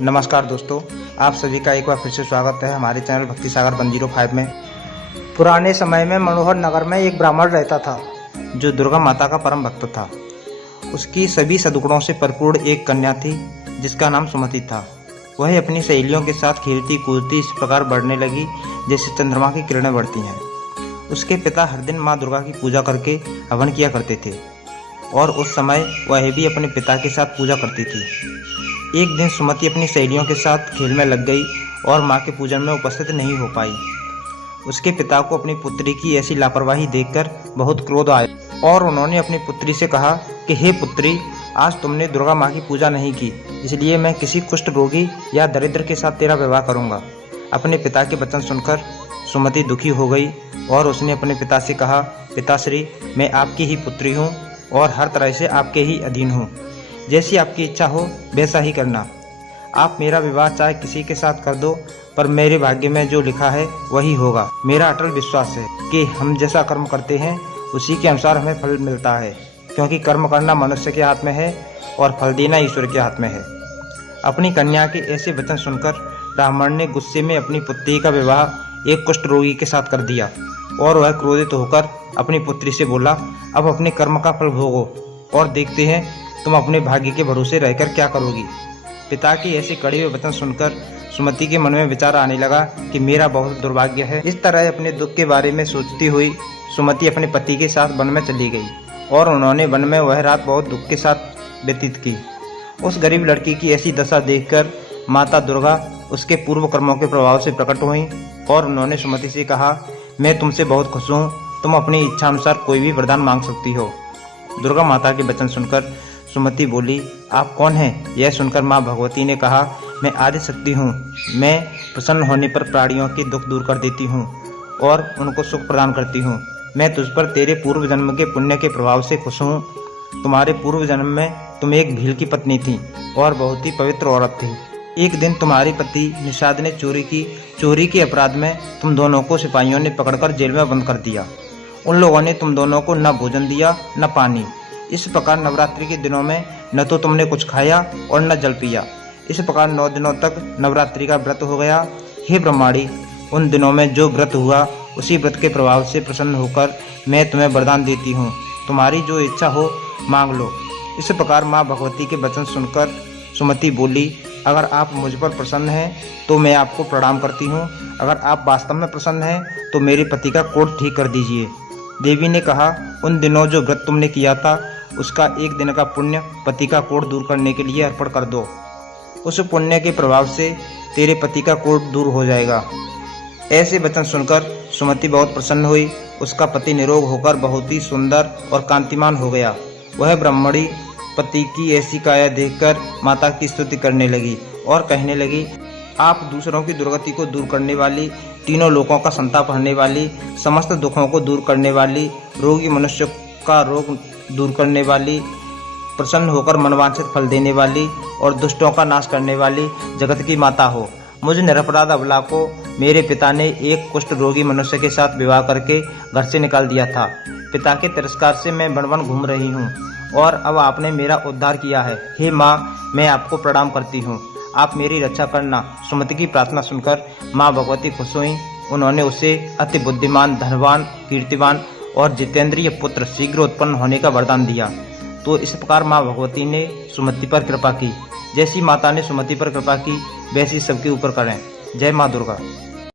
नमस्कार दोस्तों, आप सभी का एक बार फिर से स्वागत है हमारे चैनल भक्ति सागर 105 में। पुराने समय में मनोहर नगर में एक ब्राह्मण रहता था जो दुर्गा माता का परम भक्त था। उसकी सभी सद्गुणों से परिपूर्ण एक कन्या थी जिसका नाम सुमति था। वह अपनी सहेलियों के साथ खेलती कूदती इस प्रकार बढ़ने लगी जैसे चंद्रमा की किरणें बढ़ती हैं। उसके पिता हर दिन माँ दुर्गा की पूजा करके हवन किया करते थे और उस समय वह भी अपने पिता के साथ पूजा करती थी। एक दिन सुमति अपनी सहेलियों के साथ खेल में लग गई और माँ के पूजन में उपस्थित नहीं हो पाई। उसके पिता को अपनी पुत्री की ऐसी लापरवाही देखकर बहुत क्रोध आया और उन्होंने अपनी पुत्री से कहा कि हे पुत्री, आज तुमने दुर्गा माँ की पूजा नहीं की, इसलिए मैं किसी कुष्ठ रोगी या दरिद्र के साथ तेरा विवाह करूँगा। अपने पिता के वचन सुनकर सुमति दुखी हो गई और उसने अपने पिता से कहा, पिताश्री, मैं आपकी ही पुत्री हूँ और हर तरह से आपके ही अधीन हूँ। जैसी आपकी इच्छा हो वैसा ही करना। आप मेरा विवाह चाहे किसी के साथ कर दो, पर मेरे भाग्य में जो लिखा है वही होगा। मेरा अटल विश्वास है कि हम जैसा कर्म करते हैं उसी के अनुसार हमें फल मिलता है, क्योंकि कर्म करना मनुष्य के हाथ में है और फल देना ईश्वर के हाथ में है। अपनी कन्या के ऐसे वचन सुनकर ब्राह्मण ने गुस्से में अपनी पुत्री का विवाह एक कुष्ठ रोगी के साथ कर दिया और वह क्रोधित होकर अपनी पुत्री से बोला, अब अपने कर्म का फल भोगो और देखते हैं तुम अपने भाग्य के भरोसे रहकर क्या करोगी। पिता की ऐसी कड़े हुए वचन सुनकर सुमति के मन में विचार आने लगा कि मेरा बहुत दुर्भाग्य है। इस तरह अपने दुख के बारे में सोचती हुई सुमति अपने पति के साथ वन में चली गई और उन्होंने वन में वह रात बहुत दुख के साथ व्यतीत की। उस गरीब लड़की की ऐसी दशा देखकर माता दुर्गा उसके पूर्व कर्मों के प्रभाव से प्रकट हुई और उन्होंने सुमति से कहा, मैं तुमसे बहुत खुश हूँ, तुम अपनी इच्छा अनुसार कोई भी वरदान मांग सकती हो। दुर्गा माता के वचन सुनकर सुमति बोली, आप कौन हैं? यह सुनकर माँ भगवती ने कहा, मैं आदिशक्ति हूँ। मैं प्रसन्न होने पर प्राणियों के दुख दूर कर देती हूँ और उनको सुख प्रदान करती हूँ। मैं तुझ पर तेरे पूर्व जन्म के पुण्य के प्रभाव से खुश हूँ। तुम्हारे पूर्व जन्म में तुम एक भील की पत्नी थी और बहुत ही पवित्र औरत थी। एक दिन तुम्हारे पति निषाद ने चोरी के अपराध में तुम दोनों को सिपाहियों ने पकड़कर जेल में बंद कर दिया। उन लोगों ने तुम दोनों को न भोजन दिया न पानी। इस प्रकार नवरात्रि के दिनों में न तो तुमने कुछ खाया और न जल पिया। इस प्रकार 9 दिनों तक नवरात्रि का व्रत हो गया। हे ब्रह्माणी, उन दिनों में जो व्रत हुआ उसी व्रत के प्रभाव से प्रसन्न होकर मैं तुम्हें वरदान देती हूँ। तुम्हारी जो इच्छा हो मांग लो। इस प्रकार माँ भगवती के वचन सुनकर सुमति बोली, अगर आप मुझ पर प्रसन्न हैं तो मैं आपको प्रणाम करती हूँ। अगर आप वास्तव में प्रसन्न हैं तो मेरे पति का कोढ़ ठीक कर दीजिए। देवी ने कहा, उन दिनों जो व्रत तुमने किया था उसका एक दिन का पुण्य पति का कोढ़ दूर करने के लिए अर्पण कर दो। उस पुण्य के प्रभाव से तेरे पति का कोढ़ दूर हो जाएगा। ऐसे वचन सुनकर सुमति बहुत प्रसन्न हुई। उसका पति निरोग होकर बहुत ही सुंदर और कांतिमान हो गया। वह ब्राह्मणी पति की ऐसी काया देखकर माता की स्तुति करने लगी और कहने लगी, आप दूसरों की दुर्गति को दूर करने वाली, तीनों लोकों का संताप हरने वाली, समस्त दुखों को दूर करने वाली, रोगी मनुष्य का रोग दूर करने वाली, प्रसन्न होकर मनवांछित फल देने वाली और दुष्टों का नाश करने वाली जगत की माता हो। मुझ निरपराध अबला को मेरे पिता ने एक कुष्ठ रोगी मनुष्य के साथ विवाह करके घर से निकाल दिया था। पिता के तिरस्कार से मैं वन वन घूम रही हूँ और अब आपने मेरा उद्धार किया है। हे माँ, मैं आपको प्रणाम करती हूँ, आप मेरी रक्षा करना। सुमति की प्रार्थना सुनकर माँ भगवती खुश हुई। उन्होंने उसे अति बुद्धिमान, धनवान, कीर्तिवान और जितेंद्रिय पुत्र शीघ्र उत्पन्न होने का वरदान दिया। तो इस प्रकार माँ भगवती ने सुमति पर कृपा की। जैसी माता ने सुमति पर कृपा की वैसी सबके ऊपर करें। जय माँ दुर्गा।